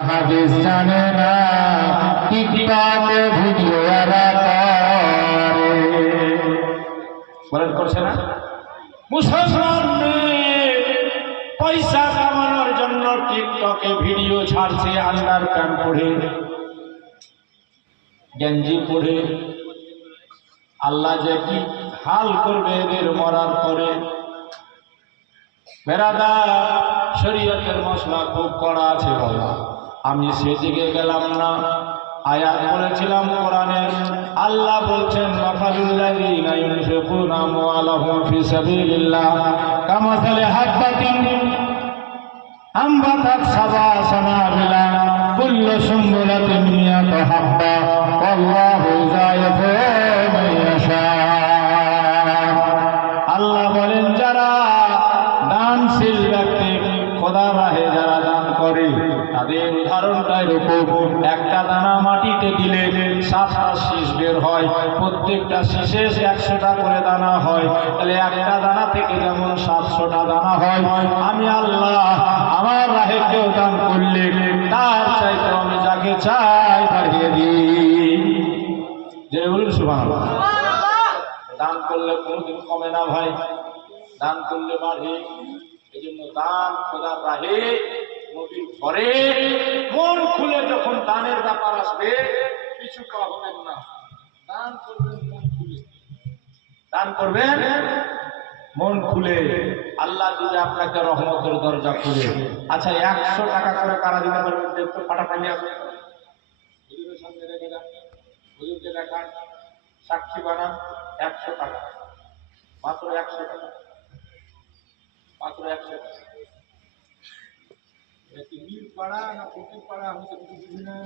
হাদিস জানে না, টিকটকে ভিডিও এরা করে করছে না। মুসলমান পয়সা কামানোর জন্য টিকটকে ভিডিও ছাড়ছে, আন্ডার প্যান্ট পরে, গেঞ্জি পরে। আল্লাহ যে কি হাল করবে এদের মরার পরে। বেরাদার, শরীয়তের মশলা খুব কড়া আছে বাবা, আমি সেদিকে গেলাম না। আয়াত বলেছিলাম কোরআনের, আল্লাহ বলছেন মাসালুল্লাযীনা ইউনফিকুনা আমওয়ালাহুম ফি সাবিলিল্লাহ কামাসালি হাব্বাতিন আম্বাতাত সাবআ সানাবিলা কুল্লু সুম্বুলাতিন মিয়াতু হাব্বা ওয়াল্লাহু যায়িফু মান ইয়াশা। আল্লাহ বলেন যারা দানশীল ব্যক্তি, খোদার রাহে যারা দান করে, তাদের উদাহরণটা এরকম, একটা দানা মাটিতে দিলে 7টা শীষ বের হয়, প্রত্যেকটা শীষে 100টা করে দানা হয়, তাহলে একটা দানা থেকে যেমন 700টা দানা হয়, আমি আল্লাহ আমার রাহে কেউ দান করলে তার চাইতে আমি যাকে চাই বাড়িয়ে দিই। যে বলুন সুবহানাল্লাহ। দান করলে কোনোদিন কমে না ভাই, দান করলে বাড়ে। এই জন্য দান খোদার রাহে নবীর ঘরে মন খুলে যখন দানের ব্যাপার আসবে কিছু পাবেন না। দান করবেন মন খুলে, দান করবেন মন খুলে, আল্লাহ দিবে আপনাকে রহমতের দরজা খুলে। আচ্ছা 100 টাকা করে কারা দিতে পারবেন? দেখতে ফাটাফাটি আসবে, হুজুরের সামনে রেখে যান, হুজুরকে দেখান, সাক্ষী বানান। 100 টাকা, মাত্র 100 টাকা, मात्र 100 টাকা। मीर पड़ा ना फुटी पड़ा, हम सब कुछ भी ना।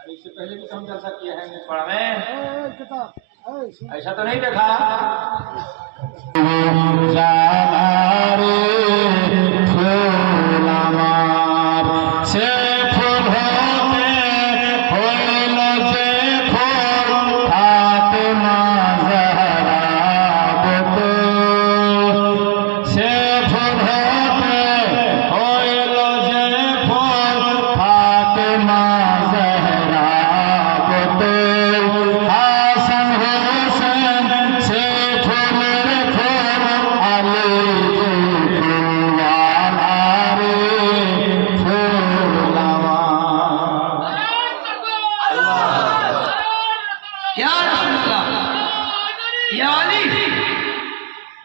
अरे इससे पहले भी तो हम जलसा किया है मीर पड़ा में, ऐसा तो नहीं देखा।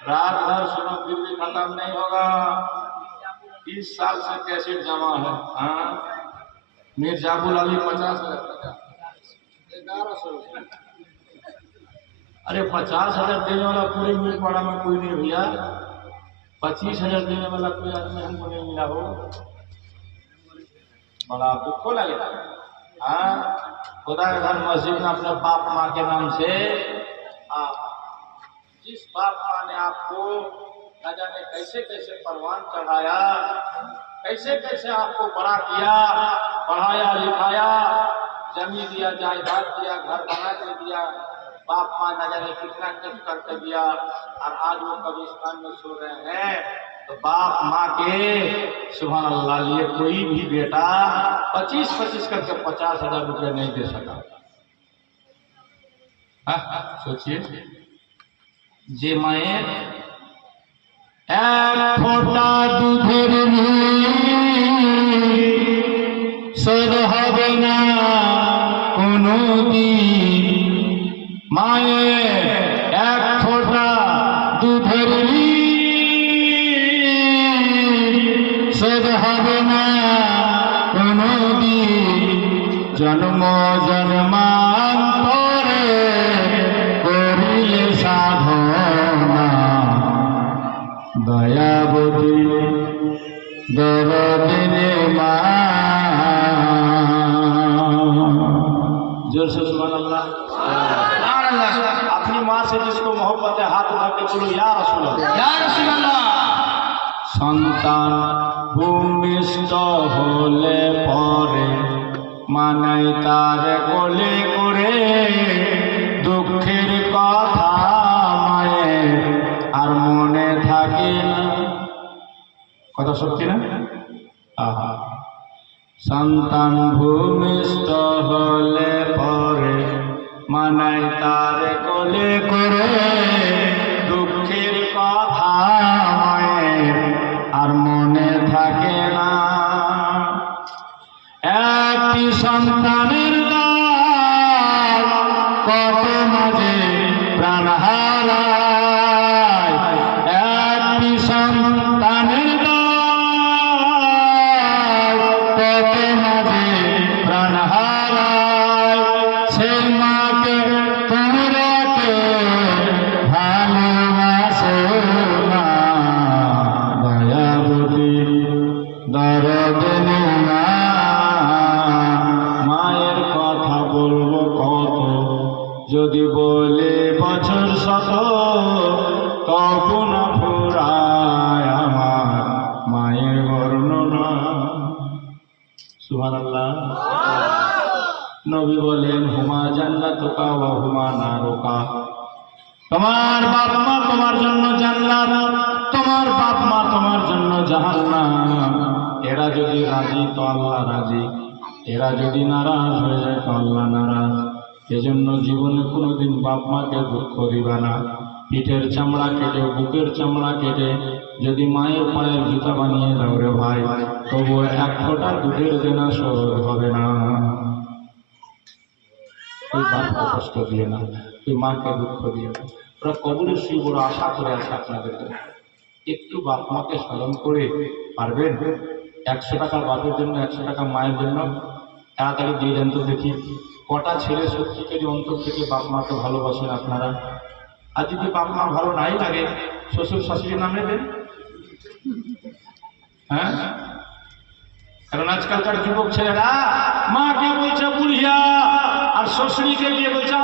रात भर सुनो फिर भी खत्म नहीं होगा। 30 साल से कैसेट जमा है। हाँ, मिर्जापुर अली 50,000 1100 रुपये। अरे 50,000 देने वाला पूरे मीरपाड़ा में कोई नहीं भैया। 25,000 देने वाला कोई आदमी हमको नहीं मिला हो, बड़ा दुख को लगेगा। हाँ, खुदा के घर मस्जिद में अपने बाप माँ के नाम से, जिस बाप माँ ने आपको न जाने कैसे कैसे परवान चढ़ाया, कैसे कैसे आपको बड़ा किया, पढ़ाया लिखाया, जमीन दिया, जायदाद दिया, घर बना के दिया, बाप माँ न जाने कितना कष्ट करके दिया, और आज वो कब्रिस्तान में सो रहे हैं। तो बाप माँ के सुभान अल्लाह लिए कोई भी बेटा 25-25 करके 50,000 रुपये नहीं दे सका। सोचिए, যে মায়ের এক ফোঁটা দুধের শোধ হবে না কোনদিন, মায়ের এক ফোঁটা দুধের শোধ হবে না কোনদিন, জন্ম জন্মান্তরে করিলে সাধনা, দয়াবতী দরদিনে মা। जोर से सुभान अल्लाह। अपनी माँ से जिसको मोहब्बत है हाथ उठा के बोलो या रसूल अल्लाह, या रसूल अल्लाह। সন্তান ভূমিষ্ঠ হলে পরে মানাই তার কোলে করে, দুঃখের কথা মায়ের আর মনে থাকে না। কথা সত্যি না? সন্তান ভূমিষ্ঠ হলে পরে মানাই তারে কোলে করে, দুঃখের কথা মায়ের আর মনে থাকে না। একটি সন্তানের দায় কত মাঝে প্রাণ হারায়, একটি সন্তানের দায় কত মাঝে প্রাণ হারায়। সেই মাকে তোমরা কেউ ভালোবাসো না, দয়াবতী দরদিনী মা। মায়ের কথা বলবো কত, যদি বলে বছর শত, তবু না ফুরায় আমার মায়ের বর্ণনা। সুবহানাল্লাহ। নবী বলেন, হুমা জান্নাতুকা ওয়া হুমা নারুকা। তোমার বাপ মা তোমার জন্য জান্নাত, তোমার বাপ মা তোমার জন্য জাহান্নাম। এরা যদি রাজি তো আল্লাহ রাজি, এরা যদি নারাজ হয়ে যায় তো আল্লাহ নারাজ। এজন্য জীবনে কোনোদিন বাপ মাকে দুঃখ দিবা না। পিঠের চামড়া কেটে, বুকের চামড়া কেটে যদি মায়ের পায়ের জুতা বানিয়ে দাও রে ভাই, তবুও এক ফোঁটা দুধের দেনা শোধ হবে না। তুই বাপকে কষ্ট দিয়ে না, তুই মাকে দুঃখ দিয়ে না। ওরা কবরে শুয়ে বড় আশা করে আছে আপনাদের জন্য। একটু বাপ মাকে স্মরণ করে পারবেন? 100 টাকা বাপের জন্য, 100 টাকা মায়ের জন্য তাড়াতাড়ি দিয়ে দেন তো দেখি। কটা ছেলে সত্যিকারী অন্তর থেকে বাপ মাকে ভালোবাসেন আপনারা? আর যদি বাপ মা ভালো নাই লাগে, শ্বশুর শাশুড়ির নামে দেন। হ্যাঁ, কারণ আজকালকার যুবক ছেলেরা মাকে বলছে বুড়িয়া, আর শ্বশুরীকে দিয়ে বলছে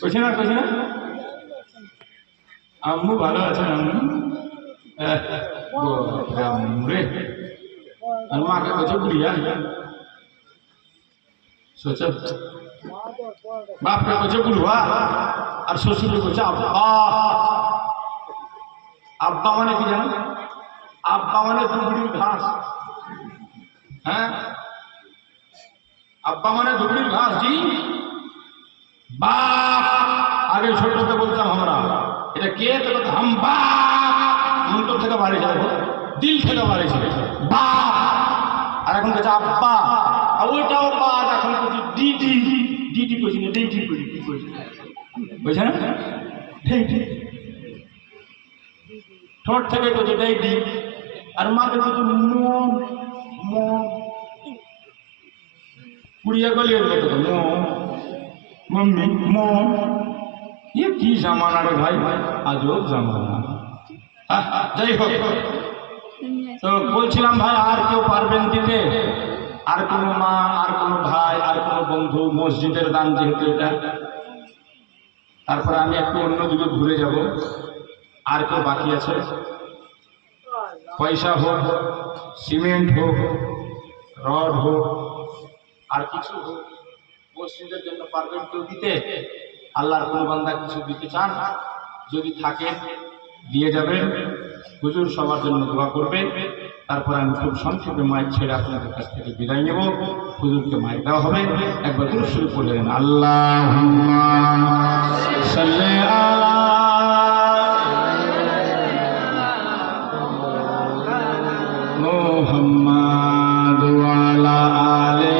কইছে না, কইছে না আম্মু ভালো আছেন আম্মু রে, আর মাকে বলছে বুড়িয়া। সোচ, বাপকে বলছে বুড়ুয়া, আর শ্বশুরকে বলছে আব্বা। আব্বা মানে কি জানো? আব্বা মানে ধুবড়ির ঘাস। হ্যাঁ, আব্বা মানে ধুবড়ির ঘাস। জি, বাপ আগে ছোটতে বলতাম আমরা, এটা কে? তো হাম বাপ, অন্তর থেকে বাড়ি যায়, দিল থেকে বাড়ি যায় বাপ। আর এখন বলছে আব্বা, আর ওইটাও বাদ। এখন বলছি দিদি, দিদি বলছি না, দিদি বলি, কি বলছি বুঝছে না? ঠোঁট থেকে বলছে ডেইডি, আর মাকে বলছে মম মম। কুড়িয়া গলিয়ে বলতো মম মম্মি মম। ये কি জামানা রে ভাই, আজব জামানা। যাই হোক, তো বলছিলাম ভাই, আর কেউ পারবেন দিতে? আর কোনো মা, আর কোনো ভাই, আর কোনো বন্ধু? মসজিদের দান যেহেতু এটা, তারপরে আমি একটু অন্যদিকে ঘুরে যাব। আর কেউ বাকি আছে? পয়সা হোক, সিমেন্ট হোক, রড হোক, আর কিছু হোক, মসজিদের জন্য পারবেন কেউ দিতে? আল্লাহর কোন বান্দা কিছু দিতে চান? যদি থাকে দিয়ে যাবেন। হুজুর সবার জন্য দোয়া করবে। তারপর আমি খুব সংক্ষেপে মাইক ছেড়ে আপনাদের কাছ থেকে বিদায় নেব। হুজুরকে মাইক দেওয়া হবে। একবার দূর শুরু করলেন, আল্লাহুম্মা সাল্লি আলা মুহাম্মাদ ওয়া আলা আলি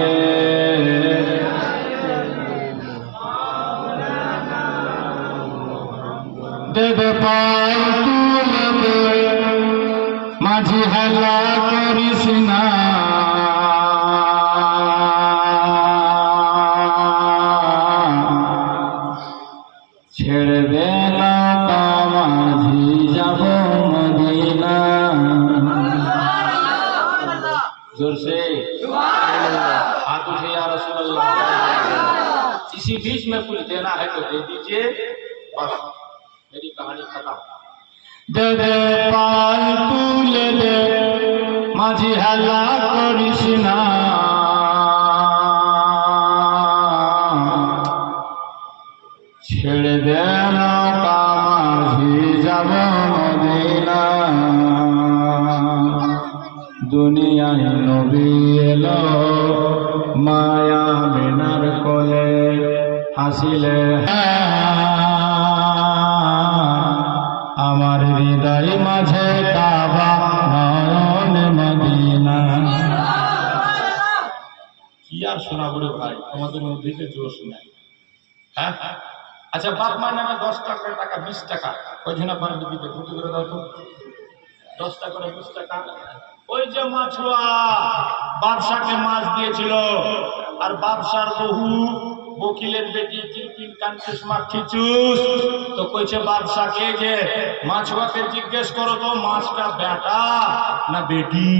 দেবে পাল তুলবে, মাঝি হেলা করিস না। ছেড়ে দে নৌকা, মাঝি যাব মদিনা। जोर से हाथ उठे या रसूल अल्लाह। इसी बीच में कुछ देना है तो दे दीजिए, बस मेरी कहानी खत्म। दे दे पाल तुले दे, माझी हेला करिस ना। ছেড়ে দে নৌকা, মাঝি যাব মদিনা। দুনিয়া দুনিয়ায় নবী এলো মায়া মেনার কোলে হাসিলে আমার হৃদয় মাঝে কাবা নয়ন মদিনা। কি আর শোনাবো রে ভাই, তোমাদের মধ্যে তো জোশ নাই। হ্যাঁ আচ্ছা, বাপ মার নামে 10 টাকা 20 টাকা ওই জন্য আপনার দিতে ফুটি করে দাও তো, 10 টাকা করে 20 টাকা। ওই যে মাছুয়া বাদশাকে মাছ দিয়েছিল, আর বাদশার বহু বকিলের বেটি কিরকির কান্তিস মাখিচুস তো কইছে বাদশাকে যে মাছুয়াকে জিজ্ঞেস করো তো মাছটা বেটা না বেটি।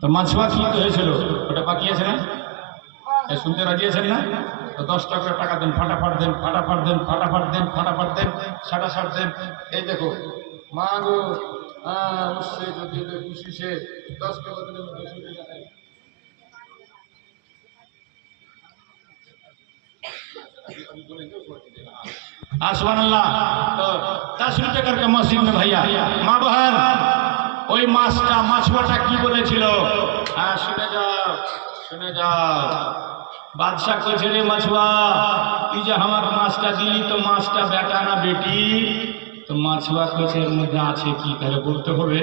তো মাছুয়া কি হয়েছিল ওটা পাকিয়েছে না, শুনতে রাজি আছেন না? তো 10 টাকা টাকা দেন, ফাটাফাট দেন, ফাটাফাট দেন, ফাটাফাট দেন, ফাটাফাট দেন, সাটাসাট দেন। এই দেখো মা গো, অবশ্যই যদি খুশি সে 10 টাকা দিলে सुबहानअल्लाह। तो 10 रुपए करके मस्जिद में भैया माँ बहन ওই মাছটা মাছুয়াটা কি বলেছিল? হ্যাঁ শুনে যাও, শুনে যাও। বাদশা কইছে রে মাছুয়া তুই যে আমার মাছটা দিলি তো মাছটা বেটা না বেটি? তো মাছুয়া কইছে এর মধ্যে আছে কি, তাহলে বলতে হবে।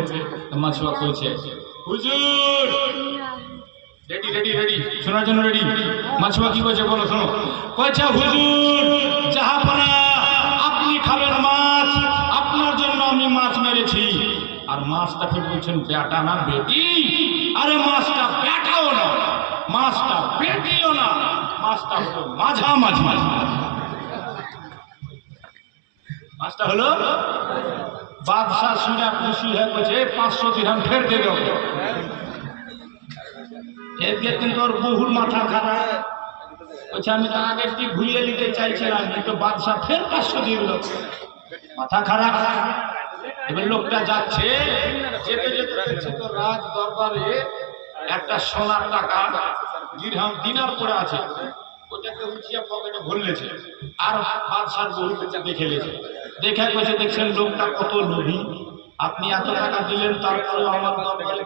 তো মাছুয়া কইছে হুজুর রেডি রেডি রেডি শোনার জন্য রেডি। মাছুয়া কি কইছে বলো শোনো। কইছে হুজুর জাহাপনা আপনি খাবেন মাছ, আপনার জন্য আমি মাছ মেরেছি। আর মাছটা ফের বলছেন বেটা না বেটি? আরে মাছটা বেটাও না, মাছটা বেটিও না, মাছটা হলো মাঝামাঝি। মাছটা হলো বাদশাহ শুনে খুশি হয়ে বলছে 500 দিরহাম ফের দে দাও। এদিকে কিন্তু ওর বহুর মাথা খারাপ, বলছে আমি তো আগেরটি ঘুরিয়ে নিতে চাইছিলাম কিন্তু বাদশাহ ফের 500 দিয়ে দিল, মাথা খারাপ। এবার লোকটা যাচ্ছে, যেতে যেতে দেখছে তো রাজ দরবারে একটা সোনার টাকা দিরহাম দিনার পড়ে আছে, ওটাকে উঠিয়ে পকেটে ভরলেছে। আর বাদশার বহু দেখে লেছে, দেখে কইছে দেখছেন লোকটা কত লোভী, আপনি এত টাকা দিলেন তারপরে আমার দরবারে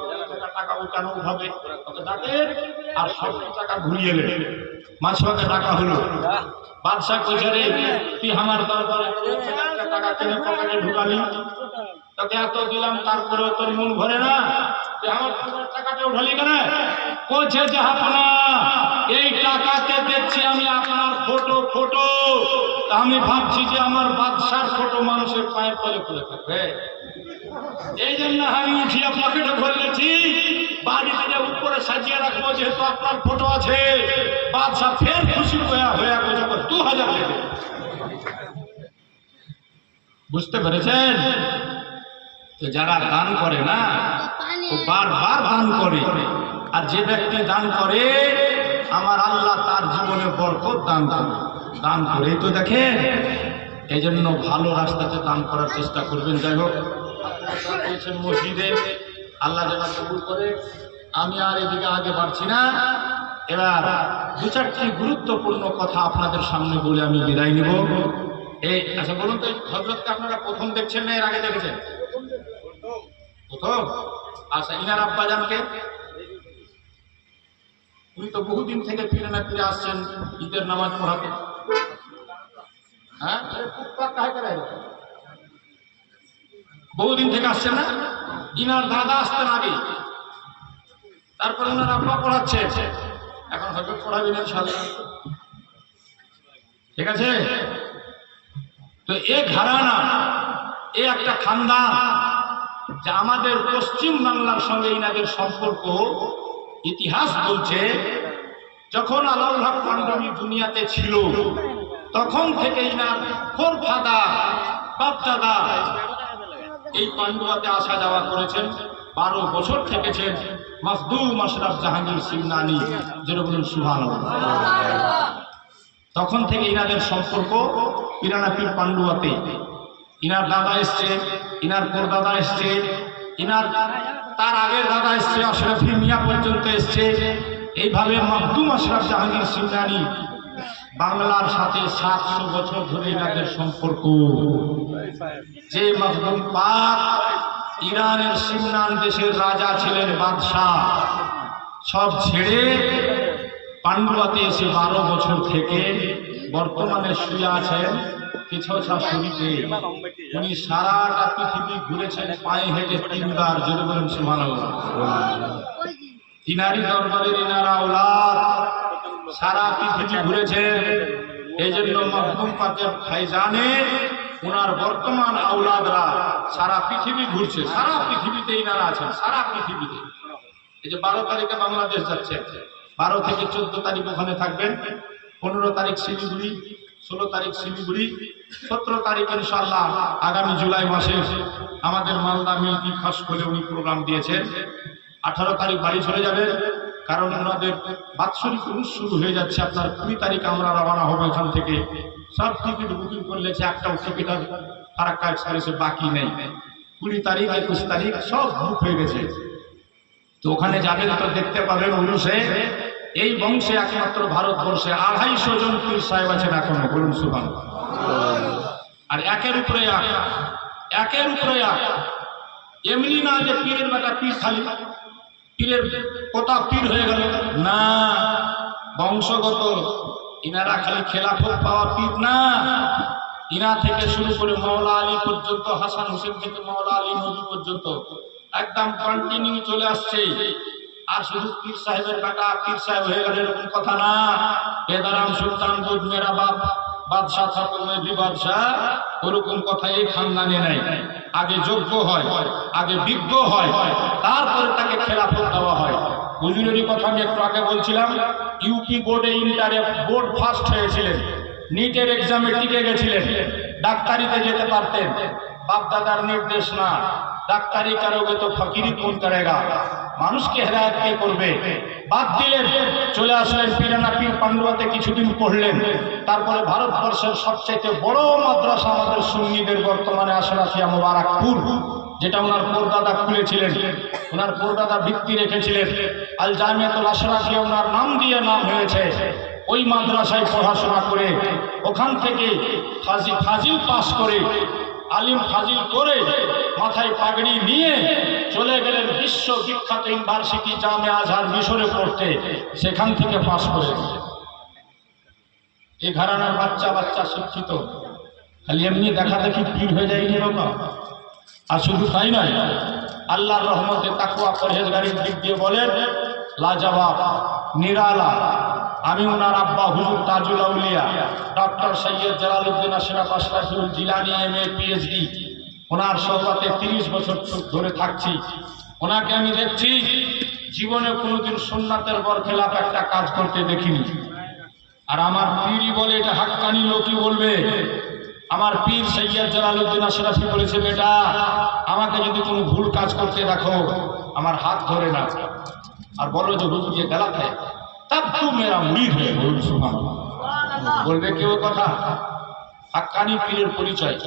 টাকা উঠানো হবে, ওকে ডাকেন আর সব টাকা ঘুরিয়ে এলেন। মাছুয়াকে ডাকা হলো। বাদশাহ কইছে রে তুই আমার দরবারে টাকা কেনে পকেটে ঢুকালি, তোকে এত দিলাম তারপরে তোর মন ভরে না, তুই আমার টাকাটা উঠালি কেন? কইছে জাহাপনা এই টাকাতে দেখছি আমি আপনার ফটো ফটো, আমি ভাবছি যে আমার বাদশার ফটো মানুষের পায়ের তলে পড়ে থাকবে, এই জন্য আমি উঠিয়ে পকেটে ভরলেছি, বাড়িতে উপরে সাজিয়ে রাখবো যেহেতু আপনার ফটো আছে। বাদশাহ ফের খুশি হয়ে হয়ে 2000 দেবে। বুঝতে পেরেছেন? তো যারা দান করে না ও বারবার দান করে, আর যে ব্যক্তি দান করে আমার আল্লাহ তার জীবনে বরকত দান করে। দান করেই তো দেখেন, এই জন্য ভালো রাস্তাতে দান করার চেষ্টা করবেন। যাই হোক মসজিদে আল্লাহ যেন কবুল করে। আমি আর এদিকে আগে বাড়ছি না, এবার 2-4টি গুরুত্বপূর্ণ কথা আপনাদের সামনে বলে আমি বিদায় নিব। এই আচ্ছা বলুন তো হযরতকে আপনারা প্রথম দেখছেন না এর আগে দেখেছেন? প্রথম। আচ্ছা ইনার আব্বাজানকে উনি তো বহুদিন থেকে ফিরে না ফিরে আসছেন ঈদের নামাজ পড়াতে। হ্যাঁ বহুদিন থেকে আসছেন না? ইনার দাদা আসতেন আগে, তারপর ওনার আব্বা পড়াচ্ছে, এখন হযরত পড়াবেন ইনশাআল্লাহ। ঠিক আছে? তো এ ঘরানা, এ একটা খানদান যে আমাদের পশ্চিম বাংলার সঙ্গে ইনাদের সম্পর্ক ইতিহাস বলছে যখন আলাউল হক পান্ডবী দুনিয়াতে ছিল তখন থেকে ইনার ফোরফাদার বাপদাদা এই পান্ডুয়াতে আসা যাওয়া করেছেন। 12 বছর থেকেছেন মখদুম আশরাফ জাহাঙ্গীর সিমনানি, যেটা বলুন সুবহানাল্লাহ। তখন থেকে ইনাদের সম্পর্ক পিরানাপির পান্ডুয়াতে। ইনার দাদা এসছে, ইনার পরদাদা এসছে, ইনার তার আগের দাদা এসছে, আশরাফি মিয়া পর্যন্ত এসছে। এইভাবে মখদুম আশরাফ জাহাঙ্গীর সিমনানি বাংলার সাথে 700 বছর ধরে ইনাদের সম্পর্ক। যে মখদুম পাক ইরানের সিমনান দেশের রাজা ছিলেন বাদশাহ, সব ছেড়ে পান্ডুয়াতে এসে 12 বছর থেকে বর্তমানে শুয়ে আছেন পিছছা শরীফে। উনি সারাটা পৃথিবী ঘুরেছেন পায়ে হেঁটে 3 বার। যদি বলেন সুবহানাল্লাহ। ইনারি দরবারের ইনারা আওলাদ সারা পৃথিবী ঘুরেছেন। এই জন্য মখদুম পাকের ফাইজানে ওনার বর্তমান আওলাদরা সারা পৃথিবী ঘুরছে। সারা পৃথিবীতে ইনারা আছেন, সারা পৃথিবীতে। এই যে 12 তারিখে বাংলাদেশ যাচ্ছে, 12 থেকে 14 তারিখ ওখানে থাকবেন, 15 তারিখ শিলিগুড়ি, 16 তারিখ শিলিগুড়ি, 17 তারিখ ইনশাআল্লাহ আগামী জুলাই মাসে আমাদের মালদা মিল্কি খাস করে উনি প্রোগ্রাম দিয়েছেন। 18 তারিখ বাড়ি চলে যাবেন, কারণ ওনাদের বাৎসরিক উরুস শুরু হয়ে যাচ্ছে। আপনার 20 তারিখ আমরা রওনা হবো এখান থেকে। সব টিকিট বুকিং করে লেছে, একটাও টিকিট আর ফারাক্কা এক্সপ্রেসে বাকি নেই। 20 তারিখ 21 তারিখ সব বুক হয়ে গেছে। তো ওখানে যাবেন তো দেখতে পাবেন উরুসে এই বংশে একমাত্র ভারতবর্ষে 250 জন পীর সাহেব আছেন এখনো। বলুন সুবহানাল্লাহ। আর একের উপরে একের উপরে এমনি না যে পীরের বেটা পীর, খালি পীরের কোথা পীর হয়ে গেল না, বংশগত। ইনারা খালি খেলাফত পাওয়া পীর না, ইনা থেকে শুরু করে মাওলা আলী পর্যন্ত, হাসান হোসেন থেকে মাওলা আলী নবী পর্যন্ত একদম কন্টিনিউ চলে আসছে। আর শুধু পীর সাহেবের বেটা পীর সাহেব হয়ে গেল এরকম কথা না। বেদারাম সুলতান বুধ মেরা বাপ বাদশাহ থাকো মেবি বাদশাহ, ওরকম কথা এই খানদানে নাই। আগে যোগ্য হয়, আগে বিজ্ঞ হয়, তারপরে তাকে খেলাফত দেওয়া হয়। হুজুরেরই কথা আমি একটু আগে বলছিলাম, ইউপি বোর্ডে ইন্টারে বোর্ড ফার্স্ট হয়েছিলেন, নিটের এক্সামে টিকে গেছিলেন, ডাক্তারিতে যেতে পারতেন। বাপ দাদার নির্দেশ না, ডাক্তারি কারোগে তো ফকিরি কোন করেগা, মানুষকে হেদায়েত কে করবে, বাদ দিলেন। চলে আসলেন পিরানা পীর পান্ডুয়াতে, কিছুদিন পড়লেন। তারপরে ভারতবর্ষের সবচেয়ে বড় মাদ্রাসা আমাদের সুন্নিদের বর্তমানে আশরাফিয়া মোবারকপুর, যেটা ওনার পরদাদা খুলেছিলেন, ওনার পরদাদা ভিত্তি রেখেছিলেন। আল জামিয়াতুল আশরাফিয়া ওনার নাম দিয়ে নাম হয়েছে। ওই মাদ্রাসায় পড়াশোনা করে ওখান থেকে ফাজিল পাস করে, আলিম ফাজিল করে, মাথায় পাগড়ি নিয়ে চলে গেলেন বিশ্ববিখ্যাত ইউনিভার্সিটি জামিয়া আজহার মিশরে পড়তে। সেখান থেকে পাস করে এই ঘরানার বাচ্চা বাচ্চা শিক্ষিত, খালি এমনি দেখা দেখি পীর হয়ে যায়নি বাবা। আর শুধু তাই নয়, আল্লাহর রহমতে তাকওয়া পরহেজগারির দিক দিয়ে বলেন লাজবাব, নিরালা। আমি ওনার আব্বা হুজুর Tajul Auliya doctor Syed Jalaluddin Ashraf Ashraful Jilani MA PhD, ওনার সহবতে 30 বছর ধরে থাকছি। ওনাকে আমি দেখছি জীবনে কোনোদিন সুন্নাতের বরখেলাফ একটা কাজ করতে দেখিনি। আর আমার পীরই বলে, এটা হাক্কানি লোকই বলবে, আমার পীর সৈয়দ জালালউদ্দিন আশরাফি বলেছে, বেটা আমাকে যদি কোনো ভুল কাজ করতে দেখো আমার হাত ধরে না আর বলো যে হুজুর ये गलत है, तब तू मेरा मुरीद है। বলুন সুবহানাল্লাহ। বলবে কেউ কথা? হাক্কানি পীরের পরিচয়।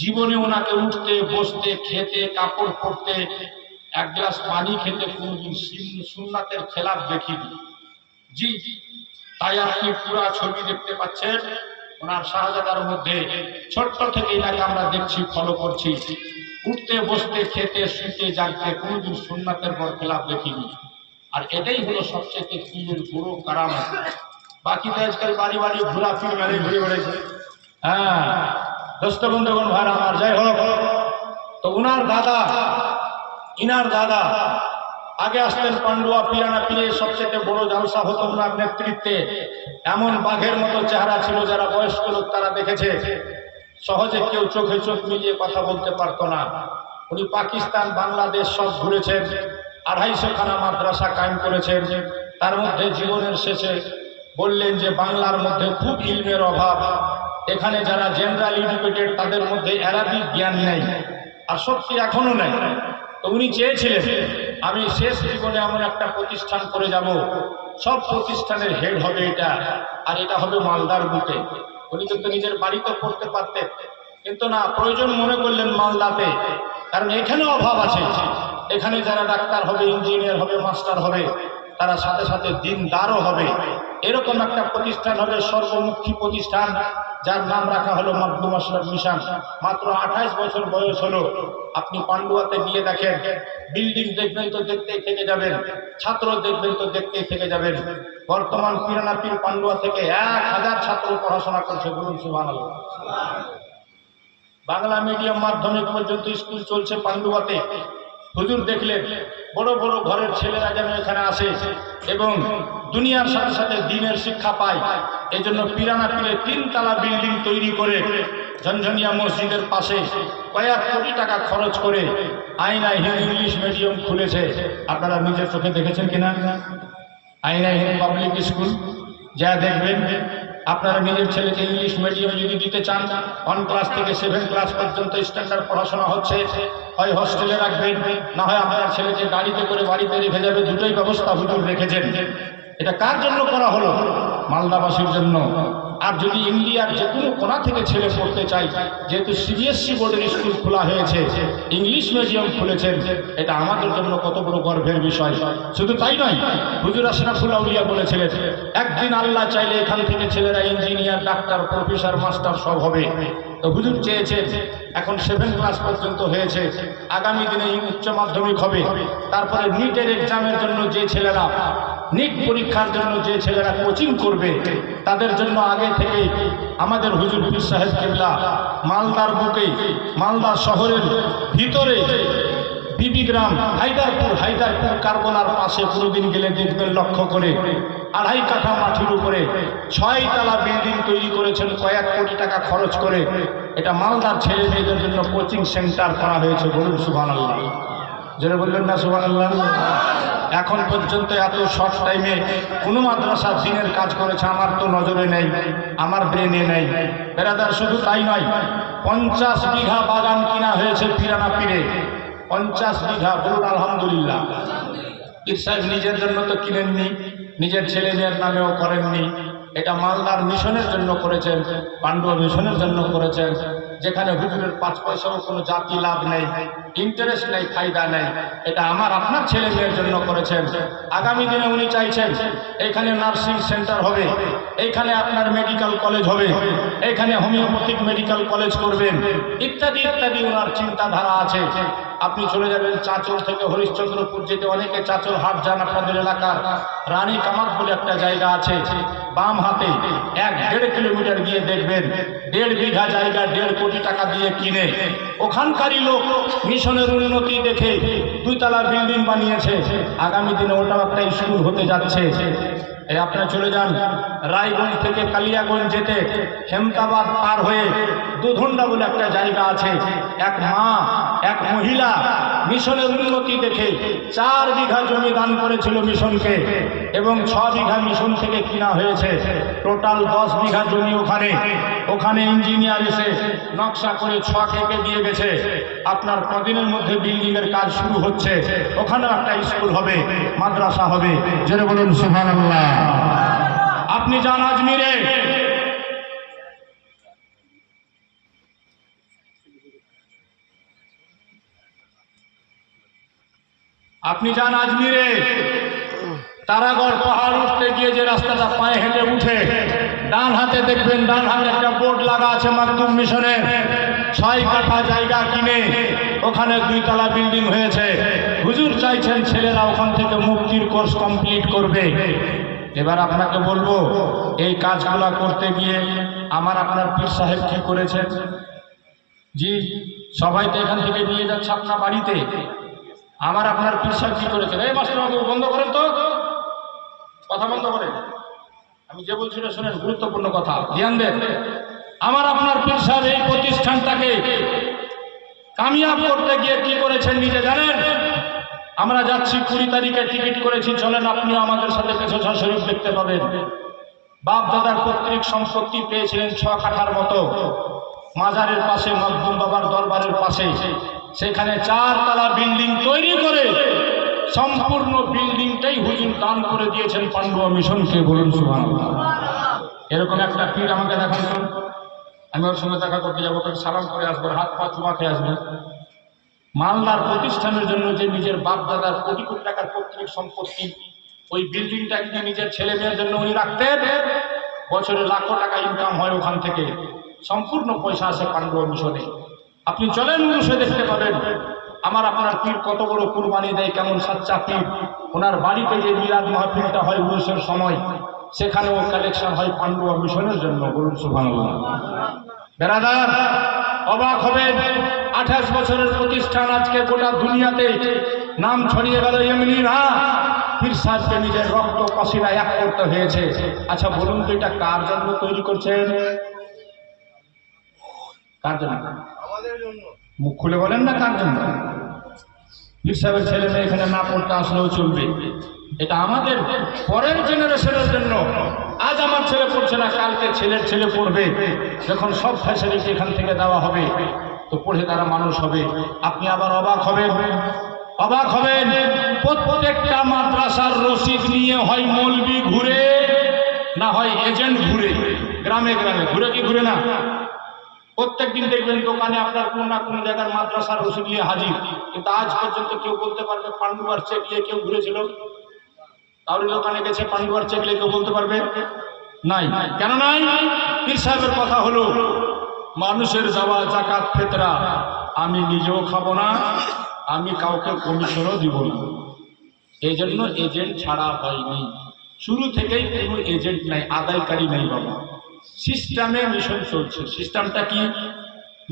জীবনে ওনাকে উঠতে বসতে খেতে কাপড় পরতে এক গ্লাস পানি খেতে কোনোদিন সুন্নাতের খেলাফ দেখিনি। জি, তাই আপনি পুরা ছবি দেখতে পাচ্ছেন ওনার শাহজাদার মধ্যে। ছোট্ট থেকে এনাকে আমরা দেখছি, ফলো করছি, উঠতে বসতে খেতে শুতে জাগতে কোনোদিন সুন্নাতের বরখেলাফ দেখিনি। আর এটাই হলো সবচেয়ে পীরের বড় কারামত। বাকি তো আজকাল বাড়ি বাড়ি ঘোরা পীর মেলে ঘুরে বেড়েছে। হ্যাঁ দোস্ত বন্ধুগণ ভাই আমার, যাই হোক, তো উনার দাদা, ইনার দাদা আগে আসতেন পান্ডুয়া পিরানা পীরে। সবচেয়ে বড় জালসা হতো ওনার নেতৃত্বে। এমন বাঘের মতো চেহারা ছিল, যারা বয়স্ক লোক তারা দেখেছে। সহজে কেউ চোখে চোখ মিলিয়ে কথা বলতে পারতো না। উনি পাকিস্তান বাংলাদেশ সব ঘুরেছেন, 250 খানা মাদ্রাসা কায়েম করেছেন। তার মধ্যে জীবনের শেষে বললেন যে বাংলার মধ্যে খুব ইলমের অভাব, এখানে যারা জেনারেল এডুকেটেড তাদের মধ্যে অ্যারাবিক জ্ঞান নেই, আর সত্যি এখনো নেই। তো উনি চেয়েছিলেন আমি শেষ জীবনে এমন একটা প্রতিষ্ঠান করে যাব, সব প্রতিষ্ঠানের হেড হবে এটা, আর এটা হবে মালদার বুকে। উনি কিন্তু নিজের বাড়িতে পড়তে পারতেন, কিন্তু না, প্রয়োজন মনে করলেন মালদাতে, কারণ এখানে অভাব আছে। এখানে যারা ডাক্তার হবে, ইঞ্জিনিয়ার হবে, মাস্টার হবে, তারা সাথে সাথে দিনদারও হবে। এরকম একটা প্রতিষ্ঠান হবে, সর্বমুখী প্রতিষ্ঠান, যার নাম রাখা হলো মখদুম আশরাফ মিশন। মাত্র 28 বছর বয়স হলো। আপনি পান্ডুয়াতে গিয়ে দেখেন, বিল্ডিং দেখবেন তো দেখতেই থেকে যাবেন, ছাত্র দেখবেন তো দেখতেই থেকে যাবেন। বর্তমান পিরানাপির পান্ডুয়া থেকে 1000 ছাত্র পড়াশোনা করছে, বলুন সুবহানাল্লাহ। বাংলা মিডিয়াম মাধ্যমিক পর্যন্ত স্কুল চলছে পান্ডুয়াতে। হুজুর দেখলেন বড় বড় ঘরের ছেলেরা যেন এখানে আসে এবং দুনিয়ার সাথে সাথে দ্বীনের শিক্ষা পায়। এই জন্য পিরানাপিলে 3 তলা বিল্ডিং তৈরি করে ঝনঝনিয়া মসজিদের পাশে কয়েক কোটি টাকা খরচ করে আইনা হিন্দ ইংলিশ মিডিয়াম খুলেছে। আপনারা নিজের চোখে দেখেছেন কিনা? আইনা হিন্দ পাবলিক স্কুল যা দেখবেন। আপনারা নিজের ছেলেকে ইংলিশ মিডিয়াম যদি দিতে চান, 1 ক্লাস থেকে 7 ক্লাস পর্যন্ত স্ট্যান্ডার্ড পড়াশোনা হচ্ছে, হয় হোস্টেলে রাখবেন, না হয় আপনার ছেলেকে গাড়িতে করে বাড়িতে রেখে যাবে। দুটোই ব্যবস্থা হুজুর রেখেছেন। এটা কার জন্য করা হলো? মালদাবাসীর জন্য। আর যদি ইন্ডিয়ার যে কোনো কোণা থেকে ছেলে পড়তে চাই, যেহেতু সিবিএসসি বোর্ডের স্কুল খোলা হয়েছে, ইংলিশ মিডিয়াম খুলেছেন, এটা আমাদের জন্য কত বড় গর্বের বিষয়। শুধু তাই নয়, হুজুর আশরাফুল আউলিয়া বলেছিলেন, একদিন আল্লাহ চাইলে এখান থেকে ছেলেরা ইঞ্জিনিয়ার, ডাক্তার, প্রফেসর, মাস্টার সব হবে। তো হুজুর চেয়েছেন, এখন 7 ক্লাস পর্যন্ত হয়েছে, আগামী দিনে উচ্চ মাধ্যমিক হবে, তারপরে নিটের এক্সামের জন্য যে ছেলেরা, নিট পরীক্ষার জন্য যে ছেলেরা কোচিং করবে, তাদের জন্য আগে থেকে আমাদের হুজুর পীর সাহেব কিবলা মালদার বুকে, মালদা শহরের ভিতরে বিবিগ্রাম, হায়দারপুর কারবালার পাশে কোনোদিন গেলে দেখবেন লক্ষ্য করে 2.5 কাঠা মাটির উপরে 6 তলা বিল্ডিং তৈরি করেছেন কয়েক কোটি টাকা খরচ করে। এটা মালদার ছেলে মেয়েদের জন্য কোচিং সেন্টার করা হয়েছে, বলুন সুবহানাল্লাহ। যারা বলবেন না সুবহানাল্লাহ? এখন পর্যন্ত এত শর্ট টাইমে কোনো মাদ্রাসা দিনের কাজ করেছে আমার তো নজরে নেই, আমার ব্রেনে নেই। বেরাদার, শুধু তাই নয়, 50 বিঘা বাগান কিনা হয়েছে পিরানাপিরে। 50 বিঘা, বলুন আলহামদুলিল্লাহ। পীর সাহেব নিজের জন্য তো কিনেননি, নিজের ছেলে মেয়ের নামেও করেননি। এটা মালদার মিশনের জন্য করেছেন, পান্ডুয়া মিশনের জন্য করেছেন, যেখানে হুজুরের 5 পয়সাও কোনো জাতি লাভ নেই, ইন্টারেস্ট নেই, ফায়দা নেই। এটা আমার আপনার ছেলে মেয়ের জন্য করেছেন। আগামী দিনে উনি চাইছেন এখানে নার্সিং সেন্টার হবে, এইখানে আপনার মেডিকেল কলেজ হবে, এখানে হোমিওপ্যাথিক মেডিকেল কলেজ করবেন, ইত্যাদি ইত্যাদি ওনার চিন্তাধারা আছে। আপনি চলে যাবেন চাঁচল থেকে হরিশ্চন্দ্রপুর যেতে, অনেকে চাঁচল হাট যান, আপনাদের এলাকার রানী কামাত বলে একটা জায়গা আছে, বাম হাতে 1-1.5 কিলোমিটার গিয়ে দেখবেন 1.5 বিঘা জায়গা 1.5 কোটি টাকা দিয়ে কিনে ওখানকারই লোক মিশনের উন্নতি দেখে 2 তলা বিল্ডিং বানিয়েছে। আগামী দিনে ওটাও একটা স্কুল হতে যাচ্ছে। এই আপনারা চলে যান রায়গঞ্জ থেকে কালিয়াগঞ্জ যেতে, হেমতাবাদ পার হয়ে দুধন্ডা বলে একটা জায়গা আছে। এক মা, এক মহিলা মিশনের উন্নতি দেখে 4 বিঘা জমি দান করেছিল মিশনকে এবং 6 বিঘা মিশন থেকে কিনা হয়েছে। টোটাল 10 বিঘা জমি ওখানে ইঞ্জিনিয়ার এসে নকশা করে 6 কেটে দিয়ে গেছে। আপনার কদিনের মধ্যে বিল্ডিং এর কাজ শুরু হচ্ছে, ওখানেও একটা স্কুল হবে, মাদ্রাসা হবে। জোরে বলুন সুবহানাল্লাহ। আপনি যান আজমিরে, তারাগড় পাহাড় উঠতে গিয়ে যে রাস্তাটা পায়ে হেঁটে উঠে ডান হাতে দেখবেন, ডান হাতে একটা বোর্ড লাগা আছে মখদুম মিশনের। 6 কাঠা জায়গা কিনে ওখানে 2 তলা বিল্ডিং হয়েছে। হুজুর চাইছেন ছেলেরা ওখান থেকে মুক্তির কোর্স কমপ্লিট করবে। এবার আপনাকে বলবো, এই কাজগুলো করতে গিয়ে আমার আপনার পীর সাহেব কি করেছেন? জি, সবাই তো এখান থেকে নিয়ে যাচ্ছে আপনার বাড়িতে। আমার আপনার পীর সাহেব কি করেছেন? এই মাস্টারবাবু বন্ধ করেন তো, কথা বন্ধ করেন। আমি যে বলছি না শুনেন, গুরুত্বপূর্ণ কথা, ধ্যান দেন। আমার আপনার পীর সাহেব এই প্রতিষ্ঠানটাকে কামিয়াব করতে গিয়ে কি করেছেন নিজে জানেন? আমরা যাচ্ছি 20 তারিখে টিকিট করেছি, চলেন আপনিও আমাদের সাথে পেশা শরীফ দেখতে পাবেন। বাপ দাদার পৈতৃক সম্পত্তি পেয়েছিলেন 6 কাঠার মতো, মাজারের পাশে, মখদুম বাবার দরবারের পাশে। সেখানে 4 তলা বিল্ডিং তৈরি করে সম্পূর্ণ বিল্ডিংটাই হুজুর দান করে দিয়েছেন পান্ডুয়া মিশনকে, বলুন সুবহানাল্লাহ। এরকম একটা পীর আমাকে দেখান, আমি ওর সঙ্গে দেখা করতে যাবো, সালাম করে আসবো, হাত পা চুমা খেয়ে আসবো। মালদার প্রতিষ্ঠানের জন্য যে নিজের বাপ দাদার কোটি কোটি টাকার পৈতৃক সম্পত্তি, ওই বিল্ডিংটা কিনে নিজের ছেলে মেয়ের জন্য উনি রাখতেন। বছরে লাখো টাকা ইনকাম হয় ওখান থেকে, সম্পূর্ণ পয়সা আসে পান্ডুয়া মিশনে। আপনি চলেন উরুষে দেখতে পাবেন আমার আপনার পীর কত বড় কুরবানি দেয়, কেমন সাচ্চা পীর। ওনার বাড়িতে যে মিলাদ মাহফিলটা হয় উরুষের সময়, সেখানেও কালেকশন হয় পান্ডুয়া মিশনের জন্য। বলুন সুবহানাল্লাহ। বেরাদার, অবাক হবেন, 28 বছরের প্রতিষ্ঠান আজকে গোটা দুনিয়াতে নাম ছড়িয়ে গেল। এমনি না, পীর সাহেবকে নিজের রক্ত পসিনা এক করতে হয়েছে। আচ্ছা বলুন তো, এটা কার জন্য তৈরি করছেন? কার জন্য? আমাদের জন্য। মুখ খুলে বলেন না কার জন্য? পীর সাহেবের ছেলে মেয়ে এখানে না পড়তে আসলেও চলবে, এটা আমাদের পরের জেনারেশনের জন্য। আজ আমার ছেলে পড়ছে না, কালকে ছেলের ছেলে পড়বে। যখন সব ফ্যাসিলিটি এখান থেকে দেওয়া হবে, তো পড়ে তারা মানুষ হবে। আপনি আবার অবাক হবেন, অবাক হবেন, প্রত্যেকটা মাদ্রাসার রসিদ নিয়ে হয় মৌলবি ঘুরে, না হয় এজেন্ট ঘুরে, গ্রামে গ্রামে ঘুরে। কি ঘুরে না? প্রত্যেকদিন দেখবেন দোকানে আপনার কোন না কোন জায়গার মাদ্রাসার রসিদ নিয়ে হাজির। কিন্তু আজ পর্যন্ত কেউ বলতে পারবে পান্ডুয়ার চেক নিয়ে কেউ ঘুরেছিল? কারোর দোকানে গেছে পান্ডুয়ার চেক নিয়ে কেউ বলতে পারবে? নাই। কেন নাই? পীর সাহেবের কথা হলো, মানুষের যাওয়া জাকাত ফিতরা আমি নিজেও খাবো না, আমি কাউকে কমিশনও দিব না। এই জন্য এজেন্ট ছাড়া হয়নি, শুরু থেকেই কোনো এজেন্ট নাই, আদায়কারী নেই বাবা। সিস্টেমে মিশন চলছে। সিস্টেমটা কি?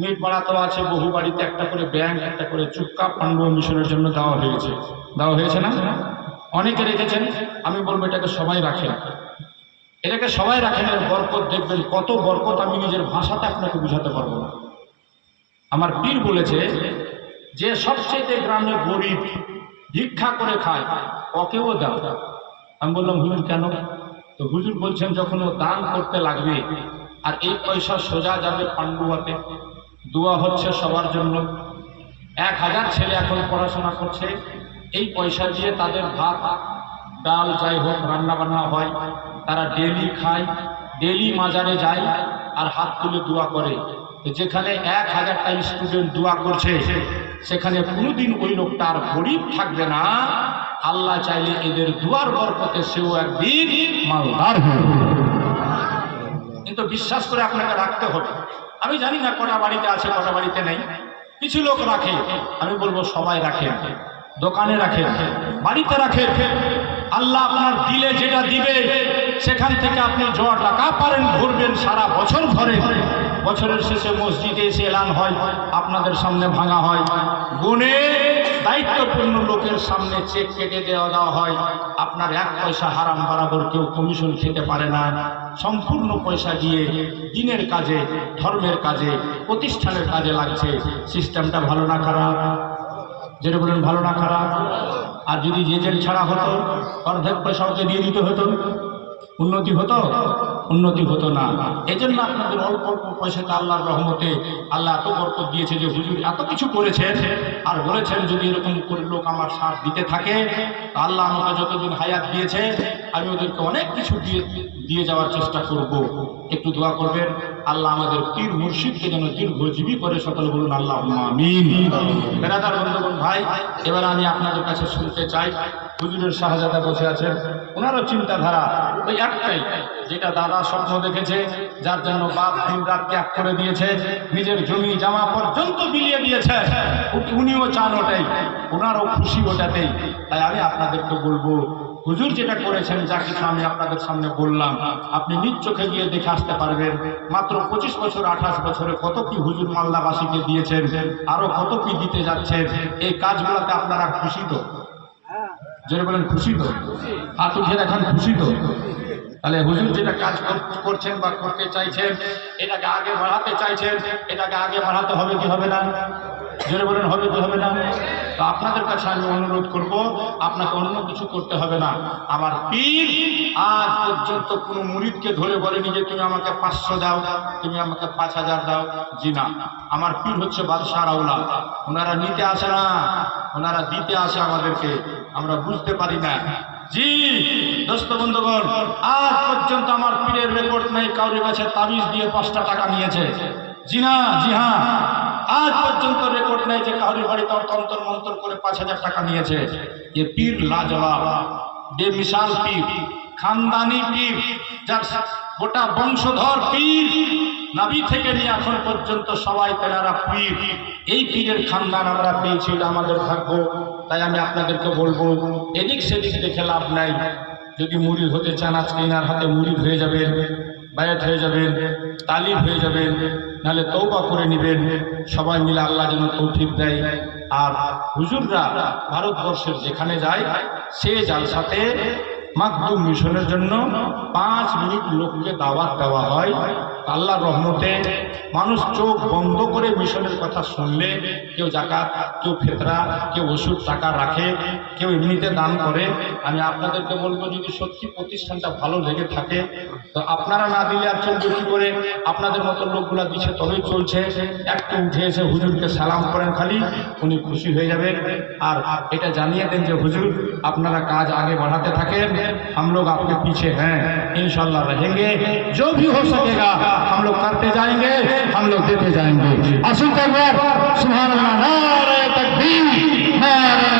মিট বাড়াতে আছে, বহু বাড়িতে একটা করে ব্যাংক, একটা করে চুক্কা পান্ডুয়া মিশনের জন্য দেওয়া হয়েছে। দেওয়া হয়েছে না? অনেকে রেখেছেন। আমি বলবো এটাকে সবাই রাখেন, এটাকে সবাই রাখেন। এর বরকত দেখবেন, কত বরকত আমি নিজের ভাষাতে আপনাকে বুঝাতে পারবো না। আমার পীর বলেছে যে সবচেয়ে গ্রামে গরিব ভিক্ষা করে খায়, ওকেও দাও। আমি বললাম হুজুর কেন? তো হুজুর বলছেন যখন ও দান করতে লাগবে, আর এই পয়সা সোজা যাবে পান্ডুয়াতে, দোয়া হচ্ছে সবার জন্য। 1000 ছেলে এখন পড়াশোনা করছে, এই পয়সা দিয়ে তাদের ভাত ডাল যাই হোক রান্না বান্না হয়, তারা ডেলি খায়, ডেলি মাজারে যায় আর হাত তুলে দোয়া করে। যেখানে 1000টা স্টুডেন্ট দোয়া করছে, সেখানে কোনোদিন ওই লোকটা আর গরিব থাকবে না। আল্লাহ চাইলে এদের দুয়ার বরকতে সেও একদিন মালদার হবে। কিন্তু বিশ্বাস করে আপনাকে রাখতে হবে। আমি জানি না কটা বাড়িতে আছে, কটা বাড়িতে নেই। কিছু লোক রাখে, আমি বলবো সবাই রাখে, দোকানে রাখে, বাড়িতে রাখে। আল্লাহ আপনার দিলে যেটা দিবে, সেখান থেকে আপনি জোয়া টাকা পারেন ভরবেন, সারা বছর ভরে। বছরের শেষে মসজিদে এসে এলান হয়, আপনাদের সামনে ভাঙা হয়, গুণে দায়িত্বপূর্ণ লোকের সামনে চেক কেটে দেওয়া হয়। আপনার 1 পয়সা হারাম বরাবর কেউ কমিশন খেতে পারে না। সম্পূর্ণ পয়সা দিয়ে দিনের কাজে, ধর্মের কাজে, প্রতিষ্ঠানের কাজে লাগছে। সিস্টেমটা ভালো না খারাপ? যেটা বলেন ভালো না খারাপ? আর যদি এজেন্ট ছাড়া হতো, অর্ধেক পয়সা ওকে দিয়ে দিতে হতো, উন্নতি হতো? উন্নতি হতো না। এই জন্য আপনাদের অল্প অল্প পয়সাতে আল্লাহর রহমতে আল্লাহ এত বরকত দিয়েছে যে হুজুর এত কিছু করেছেন। আর বলেছেন যদি এরকম করে লোক আমার সাথ দিতে থাকে, আল্লাহ আমাকে যতদিন হায়াত দিয়েছে আমি ওদেরকে অনেক কিছু দিয়ে যাওয়ার চেষ্টা করব। একটু দোয়া করবেন, আল্লাহ আমাদের পীর মুর্শিদকে যেন দীর্ঘজীবী করে। সকলে বলুন আল্লাহুম্মা আমিন। বেরাদার বন্ধুগণ, ভাই, এবার আমি আপনাদের কাছে শুনতে চাই, হুজুরের শাহজাদা বসে আছেন, ওনারও চিন্তাধারা ওই একটাই, যেটা দাদা স্বপ্ন দেখেছে, যার জন্য বাপ দিন রাত ত্যাগ করে দিয়েছে, নিজের জমি জামা পর্যন্ত বিলিয়ে দিয়েছে, উনিও চান ওটাই, ওনারও খুশি ওটাতেই। তাই আমি আপনাদেরকে বলবো, হুজুর যেটা করেছেন, যা কিছু আমি আপনাদের সামনে বললাম, আপনি নিজ চোখে গিয়ে দেখে আসতে পারবেন। মাত্র 25 বছর 28 বছরে কত কি হুজুর মালদাবাসীকে দিয়েছেন, আরো কত কি দিতে যাচ্ছেন। এই কাজগুলোতে আপনারা খুশি তো? যেটা বলেন খুশি তো? হাত উঠে দেখান খুশি তো? তাহলে হুজুর যেটা কাজ করছেন বা করতে চাইছেন, এটাকে আগে বাড়াতে চাইছেন, এটাকে আগে বাড়াতে হবে কি হবে না? যেটা বলেন হবে কি হবে না? তো আপনাদের কাছে আমি অনুরোধ করব, আপনাকে অন্য কিছু করতে হবে না। আমার পীর আজ পর্যন্ত কোনো মুরিদকে ধরে বলেনি যে তুমি আমাকে 500 দাও, তুমি আমাকে 5000 দাও। জি না, আমার পীর হচ্ছে বাদশাহর আওলাদ। ওনারা নিতে আসে না, ওনারা দিতে আসে আমাদেরকে। আমরা বুঝতে পারি না। জি দোস্ত বন্ধুগণ, আজ পর্যন্ত আমার পীরের রেকর্ড নেই কাউরির কাছে তাবিজ দিয়ে 5টা টাকা নিয়েছে। জি না? জি হ্যাঁ, আজ পর্যন্ত রেকর্ড নেই যে কাউরির বাড়িতে তন্তর মন্তর করে 5000 টাকা নিয়েছে। এ পীর লাজবাব, বেমিসাল পীর, খানদানি পীর, যার গোটা বংশধর পীর, নবী থেকে নিয়ে এখন পর্যন্ত সবাই তেনারা পীর। এই পীরের খানদান আমরা পেয়েছি, এটা আমাদের ভাগ্য। তাই আমি আপনাদেরকে বলবো, এদিক সেদিক দেখে লাভ নাই। যদি মুরিদ হতে চান, আজকে এনার হাতে মুরিদ হয়ে যাবেন, বায়াত হয়ে যাবেন, তালিব হয়ে যাবেন, নাহলে তওবা করে নেবেন। সবাই মিলে আল্লাহ যেন তৌফিক দেয়। আর হুজুররা ভারতবর্ষের যেখানে যায়, সে জালসাতে মাকদুম মিশনের জন্য 5 মিনিট লোককে দাওয়াত দেওয়া হয়। আল্লাহর রহমতে মানুষ চোখ বন্ধ করে মিশনের কথা শুনলে, কেউ জাকাত, কেউ ফিতরা, কেউ ওষুধ টাকা রাখে, কেউ এমনিতে দান করে। আমি আপনাদেরকে বলবো, যদি সত্যি প্রতিষ্ঠানটা ভালো লেগে থাকে তো আপনারা না দিলে আর চলবে কি করে? আপনাদের মতো লোকগুলা দিচ্ছে তবেই চলছে। একটু উঠে এসে হুজুরকে সালাম করেন খালি, উনি খুশি হয়ে যাবেন। আর এটা জানিয়ে দেন যে হুজুর আপনারা কাজ আগে बढ़ाते থাকেন, हम लोग आपके पीछे हैं, इंशाल्लाह रहेंगे, जो भी हो सकेगा हम लोग करते जाएंगे, हम लोग देते जाएंगे। आसिफ तकबीर, सुभान अल्लाह, नारे तकबीर, नारे